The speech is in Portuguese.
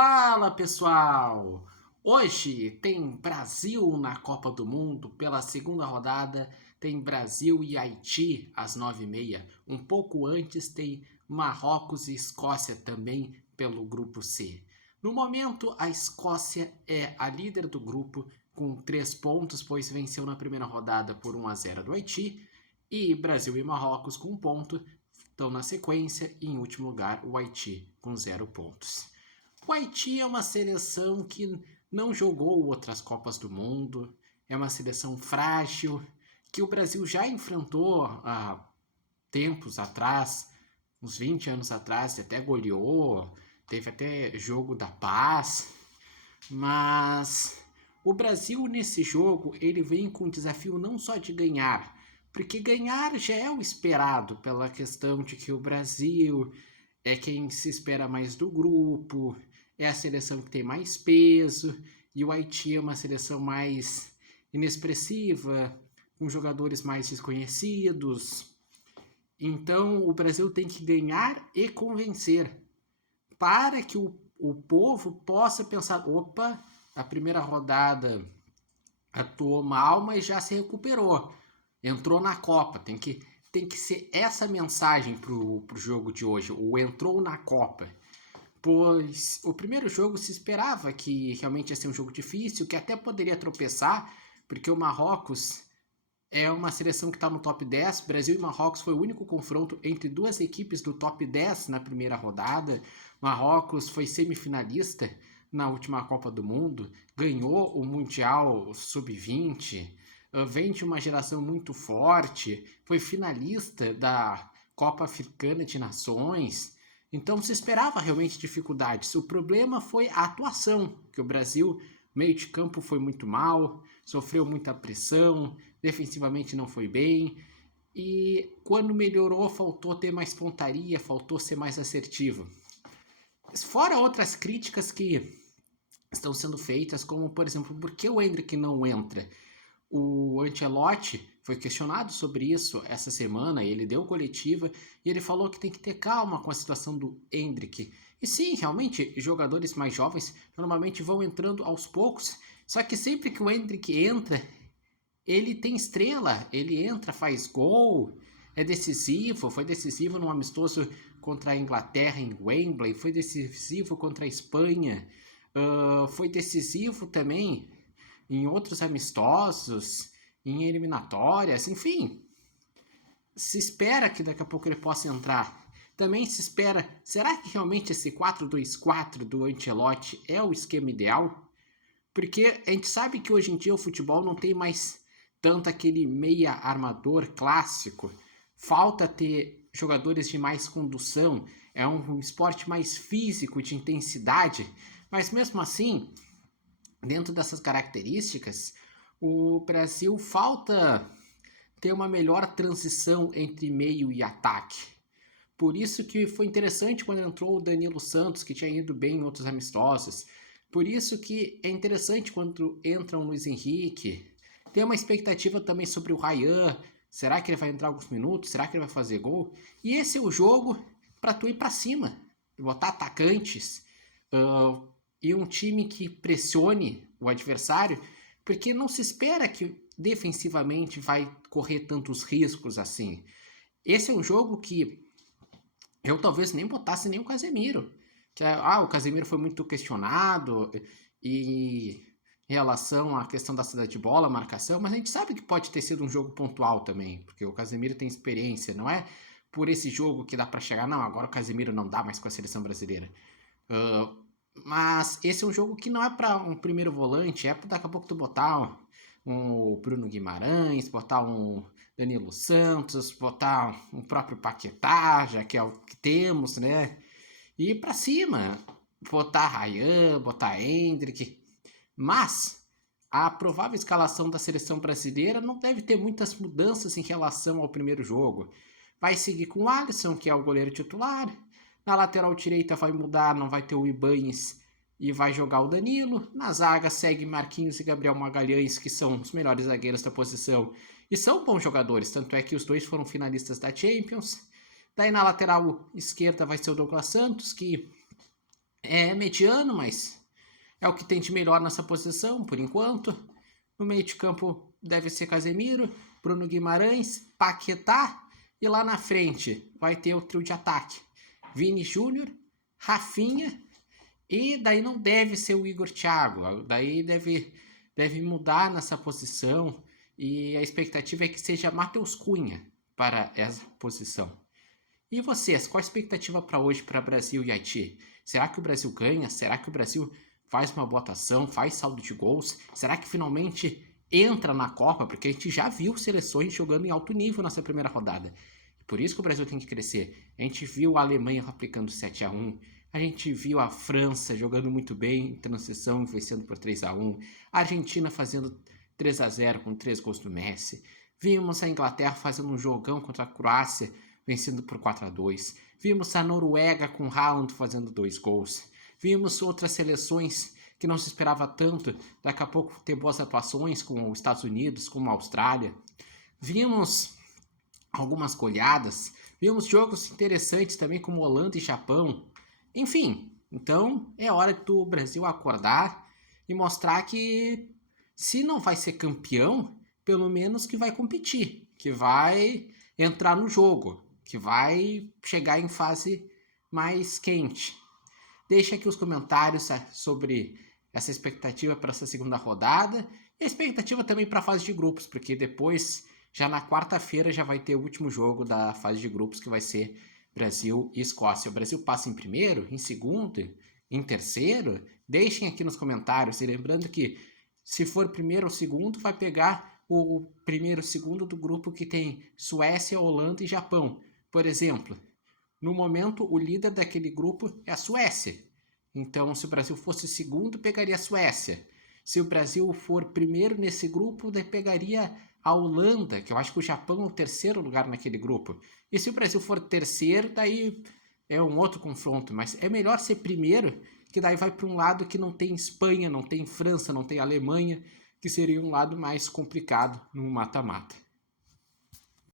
Fala pessoal! Hoje tem Brasil na Copa do Mundo pela segunda rodada. Tem Brasil e Haiti às 9h30. Um pouco antes tem Marrocos e Escócia também pelo grupo C. No momento, a Escócia é a líder do grupo com 3 pontos, pois venceu na primeira rodada por 1-0 do Haiti. E Brasil e Marrocos com 1 ponto estão na sequência. E em último lugar, o Haiti com 0 pontos. O Haiti é uma seleção que não jogou outras Copas do Mundo, é uma seleção frágil, que o Brasil já enfrentou há tempos atrás, uns 20 anos atrás, e até goleou, teve até jogo da paz, mas o Brasil nesse jogo ele vem com o desafio não só de ganhar, porque ganhar já é o esperado pela questão de que o Brasil é quem se espera mais do grupo, é a seleção que tem mais peso, e o Haiti é uma seleção mais inexpressiva, com jogadores mais desconhecidos. Então o Brasil tem que ganhar e convencer, para que o povo possa pensar, opa, a primeira rodada atuou mal, mas já se recuperou, entrou na Copa, tem que ser essa mensagem pro jogo de hoje, o entrou na Copa. Pois o primeiro jogo se esperava que realmente ia ser um jogo difícil, que até poderia tropeçar, porque o Marrocos é uma seleção que está no top 10. Brasil e Marrocos foi o único confronto entre duas equipes do top 10 na primeira rodada. Marrocos foi semifinalista na última Copa do Mundo, ganhou o Mundial Sub-20, vem de uma geração muito forte, foi finalista da Copa Africana de Nações. Então se esperava realmente dificuldades. O problema foi a atuação, que o Brasil, meio de campo, foi muito mal, sofreu muita pressão, defensivamente não foi bem, e quando melhorou faltou ter mais pontaria, faltou ser mais assertivo. Fora outras críticas que estão sendo feitas, como por exemplo, por que o Endrick não entra? O Ancelotti foi questionado sobre isso essa semana, ele deu coletiva e ele falou que tem que ter calma com a situação do Endrick. E sim, realmente, jogadores mais jovens normalmente vão entrando aos poucos, só que sempre que o Endrick entra, ele tem estrela, ele entra, faz gol, é decisivo, foi decisivo num amistoso contra a Inglaterra em Wembley, foi decisivo contra a Espanha, foi decisivo também em outros amistosos, em eliminatórias, enfim. Se espera que daqui a pouco ele possa entrar. Também se espera, será que realmente esse 4-2-4 do Ancelotti é o esquema ideal? Porque a gente sabe que hoje em dia o futebol não tem mais tanto aquele meia armador clássico. Falta ter jogadores de mais condução, é um esporte mais físico, de intensidade, mas mesmo assim, dentro dessas características, o Brasil falta ter uma melhor transição entre meio e ataque. Por isso que foi interessante quando entrou o Danilo Santos, que tinha ido bem em outros amistosos. Por isso que é interessante quando entra o Luiz Henrique. Tem uma expectativa também sobre o Ryan. Será que ele vai entrar alguns minutos? Será que ele vai fazer gol? E esse é o jogo para tu ir para cima, botar atacantes, e um time que pressione o adversário, porque não se espera que defensivamente vai correr tantos riscos assim. Esse é um jogo que eu talvez nem botasse nem o Casemiro. O Casemiro foi muito questionado e em relação à questão da saída de bola, marcação, mas a gente sabe que pode ter sido um jogo pontual também, porque o Casemiro tem experiência, não é por esse jogo que dá para chegar, não, agora o Casemiro não dá mais com a seleção brasileira. Mas esse é um jogo que não é para um primeiro volante, é para daqui a pouco tu botar um Bruno Guimarães, botar um Danilo Santos, botar um próprio Paquetá, já que é o que temos, né? E ir para cima, botar Ryan, botar Endrick. Mas a provável escalação da seleção brasileira não deve ter muitas mudanças em relação ao primeiro jogo. Vai seguir com o Alisson, que é o goleiro titular. Na lateral direita vai mudar, não vai ter o Ibañez e vai jogar o Danilo. Na zaga segue Marquinhos e Gabriel Magalhães, que são os melhores zagueiros da posição e são bons jogadores, tanto é que os dois foram finalistas da Champions. Daí na lateral esquerda vai ser o Douglas Santos, que é mediano, mas é o que tem de melhor nessa posição, por enquanto. No meio de campo deve ser Casemiro, Bruno Guimarães, Paquetá. E lá na frente vai ter o trio de ataque. Vini Júnior, Rafinha. E daí não deve ser o Igor Thiago. Daí deve mudar nessa posição. E a expectativa é que seja Matheus Cunha para essa posição. E vocês, qual a expectativa para hoje para Brasil e Haiti? Será que o Brasil ganha? Será que o Brasil faz uma boa atuação, faz saldo de gols? Será que finalmente entra na Copa? Porque a gente já viu seleções jogando em alto nível nessa primeira rodada. Por isso que o Brasil tem que crescer. A gente viu a Alemanha aplicando 7-1. A gente viu a França jogando muito bem em transição, vencendo por 3-1. A Argentina fazendo 3-0 com 3 gols do Messi. Vimos a Inglaterra fazendo um jogão contra a Croácia, vencendo por 4-2. Vimos a Noruega com Haaland fazendo 2 gols. Vimos outras seleções que não se esperava tanto, daqui a pouco ter boas atuações com os Estados Unidos, com a Austrália. Vimos algumas goleadas, vimos jogos interessantes também como Holanda e Japão. Enfim, então é hora do Brasil acordar e mostrar que se não vai ser campeão, pelo menos que vai competir, que vai entrar no jogo, que vai chegar em fase mais quente. Deixa aqui os comentários sobre essa expectativa para essa segunda rodada e a expectativa também para a fase de grupos, porque depois, já na quarta-feira, já vai ter o último jogo da fase de grupos, que vai ser Brasil e Escócia. O Brasil passa em primeiro, em segundo, em terceiro? Deixem aqui nos comentários. E lembrando que se for primeiro ou segundo, vai pegar o primeiro ou segundo do grupo que tem Suécia, Holanda e Japão. Por exemplo, no momento, o líder daquele grupo é a Suécia. Então, se o Brasil fosse segundo, pegaria a Suécia. Se o Brasil for primeiro nesse grupo, daí pegaria a Holanda, que eu acho que o Japão é o terceiro lugar naquele grupo. E se o Brasil for terceiro, daí é um outro confronto. Mas é melhor ser primeiro, que daí vai para um lado que não tem Espanha, não tem França, não tem Alemanha, que seria um lado mais complicado no mata-mata.